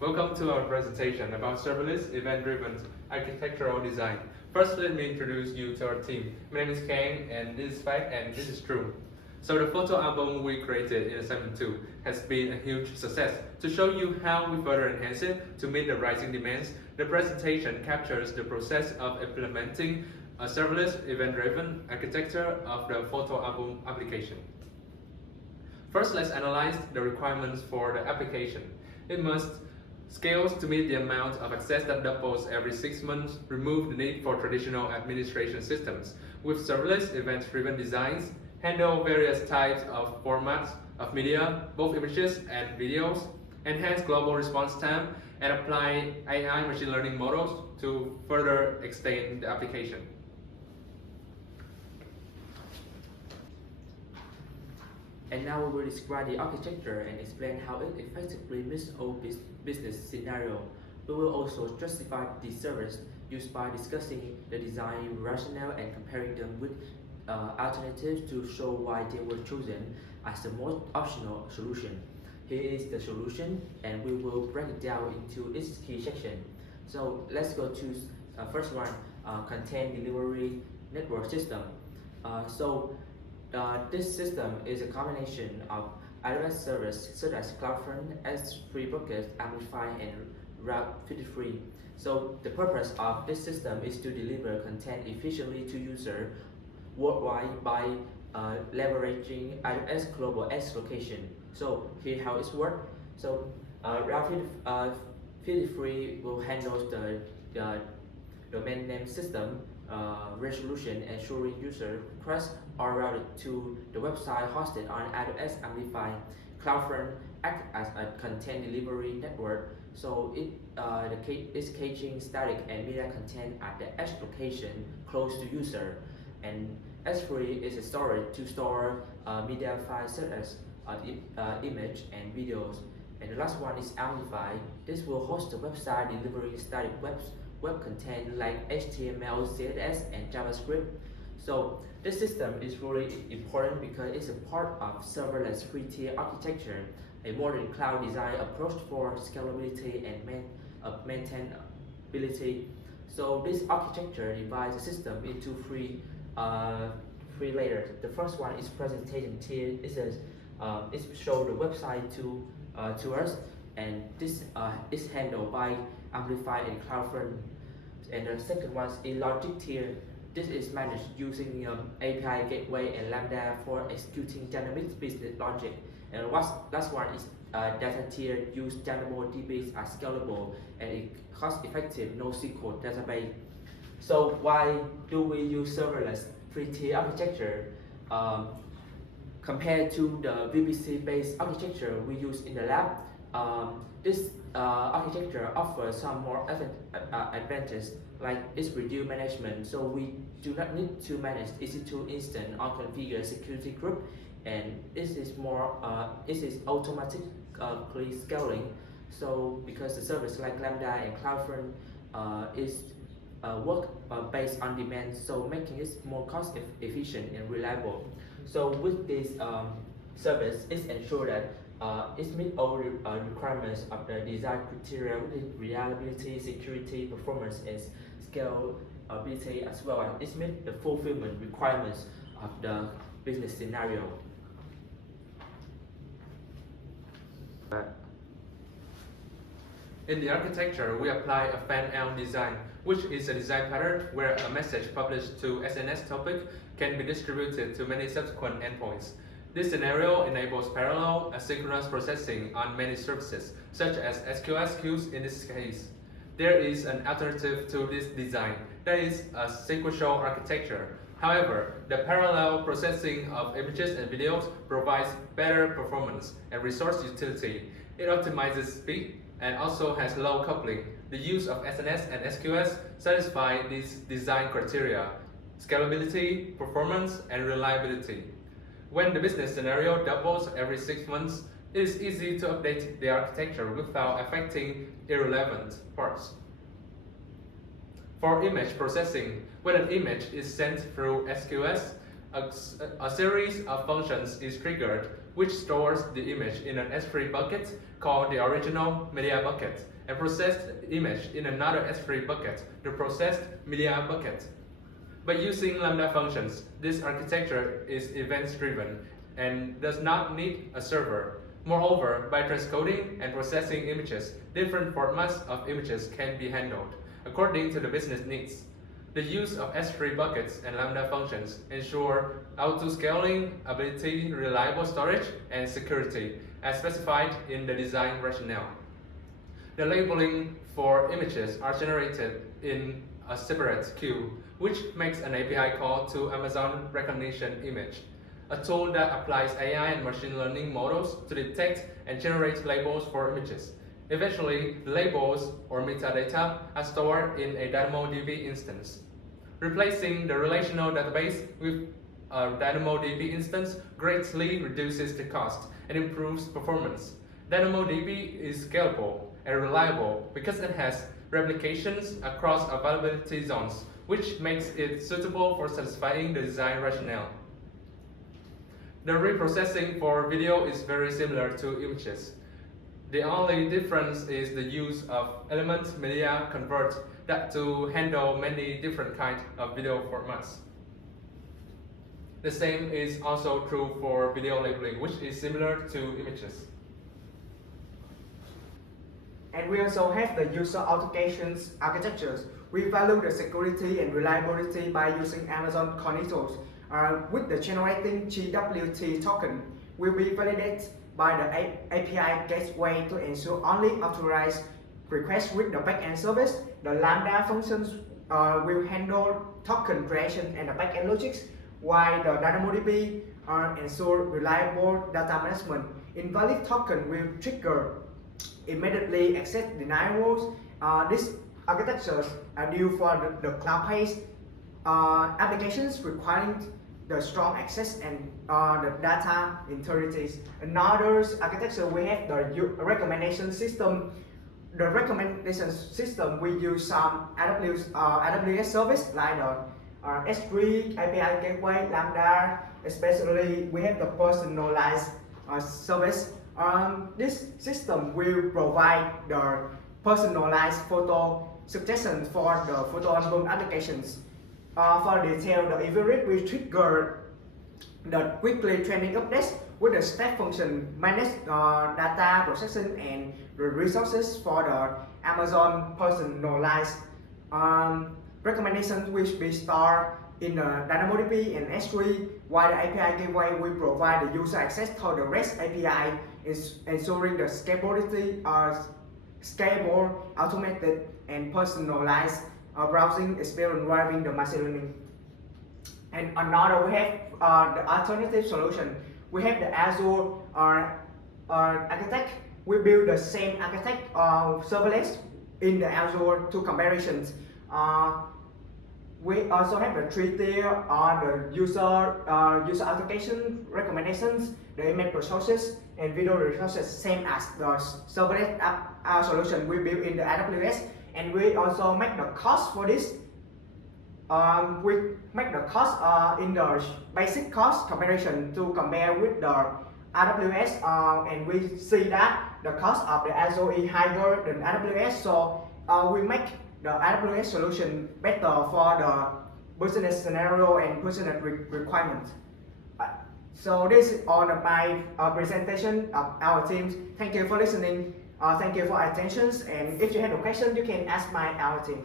Welcome to our presentation about serverless event-driven architectural design. First, let me introduce you to our team. My name is Kang, and this is Fact, and this is True. So the photo album we created in Assignment 2 has been a huge success. To show you how we further enhance it to meet the rising demands, the presentation captures the process of implementing a serverless event-driven architecture of the photo album application. First, let's analyze the requirements for the application. It must scale to meet the amount of access that doubles every 6 months, remove the need for traditional administration systems. With serverless event-driven designs, handle various types of formats of media, both images and videos, enhance global response time, and apply AI machine learning models to further extend the application. And now we will describe the architecture and explain how it effectively meets all business scenario. We will also justify the service used by discussing the design rationale and comparing them with alternatives to show why they were chosen as the most optional solution. Here is the solution, and we will break it down into its key section. So let's go to first one, content delivery network system. This system is a combination of iOS service such as CloudFront, S3 Bucket, Amplify, and Route 53. So the purpose of this system is to deliver content efficiently to users worldwide by leveraging iOS global edge location. So here how it works. So Route 53 will handle the domain name system resolution, ensuring user requests are routed to the website hosted on iOS Amplify. CloudFront acts as a content delivery network, so it's caching static and media content at the edge location close to user. And S3 is a storage to store media files such as image and videos. And the last one is Amplify. This will host the website delivering static web content like HTML, CSS, and JavaScript. So this system is really important because it's a part of serverless three-tier architecture, a modern cloud design approach for scalability and maintainability. So this architecture divides the system into three layers. The first one is presentation tier. It shows the website to us, and this is handled by Amplify and CloudFront. And the second one is logic tier. This is managed using API gateway and Lambda for executing dynamic business logic. And last one is data tier. Use DynamoDB as scalable and cost-effective NoSQL database. So why do we use serverless three-tier architecture compared to the VPC-based architecture we use in the lab? This architecture offers some more advantages, like it's reduced management, so we do not need to manage EC2 instance or configure security group, and this is more automatically scaling. So because the service like Lambda and CloudFront is work based on demand, so making it more cost efficient and reliable. So with this service, it ensures that it meets all requirements of the design criteria, reliability, security, performance, and scalability, as well as it meets the fulfillment requirements of the business scenario. In the architecture, we apply a fan-out design, which is a design pattern where a message published to SNS topic can be distributed to many subsequent endpoints. This scenario enables parallel asynchronous processing on many services, such as SQS queues in this case. There is an alternative to this design, that is a sequential architecture. However, the parallel processing of images and videos provides better performance and resource utility. It optimizes speed and also has low coupling. The use of SNS and SQS satisfy these design criteria: scalability, performance, and reliability. When the business scenario doubles every 6 months, it is easy to update the architecture without affecting irrelevant parts. For image processing, when an image is sent through SQS, a series of functions is triggered which stores the image in an S3 bucket called the original media bucket, and processed image in another S3 bucket, the processed media bucket. By using Lambda functions, this architecture is event-driven and does not need a server. Moreover, by transcoding and processing images, different formats of images can be handled according to the business needs. The use of S3 buckets and Lambda functions ensure auto-scaling, ability, reliable storage, and security, as specified in the design rationale. The labeling for images are generated in a separate queue, which makes an API call to Amazon Recognition Image, a tool that applies AI and machine learning models to detect and generate labels for images. Eventually, the labels or metadata are stored in a DynamoDB instance. Replacing the relational database with a DynamoDB instance greatly reduces the cost and improves performance. DynamoDB is scalable and reliable because it has replications across availability zones, which makes it suitable for satisfying the design rationale. The reprocessing for video is very similar to images. The only difference is the use of element media convert that to handle many different kinds of video formats. The same is also true for video labeling, which is similar to images. And we also have the user authentications architectures. We value the security and reliability by using Amazon Cognitos. With the generating GWT token will be validated by the API gateway to ensure only authorized requests with the backend service. The Lambda functions will handle token creation and the backend logics, while the DynamoDB ensure reliable data management. Invalid token will trigger immediately access denials. These architectures are due for the cloud-based applications requiring the strong access and the data integrities. Another architecture we have the recommendation system. The recommendation system we use some AWS service like the S3, API Gateway, Lambda. Especially we have the personalized service. This system will provide the personalized photo suggestions for the photo album applications. For detail, the event rate will trigger the weekly training updates with the step function manage data processing and the resources for the Amazon personalized recommendations which be stored in the DynamoDB and S3, while the API gateway will provide the user access to the REST API, ensuring the scalability, scalable, automated, and personalized browsing experience driving the machine learning. And another we have the alternative solution. We have the Azure architect. We build the same architect serverless in the Azure two comparisons. We also have the three tier on the user application recommendations, the image resources, and video resources, same as the serverless app solution we built in the AWS. And we also make the cost for this. We make the cost in the basic cost comparison to compare with the AWS, and we see that the cost of the Azure is higher than AWS. So we make the AWS solution better for the business scenario and business requirement. So this is all of my presentation of our teams. Thank you for listening. Thank you for attention. And if you have a question, you can ask our team.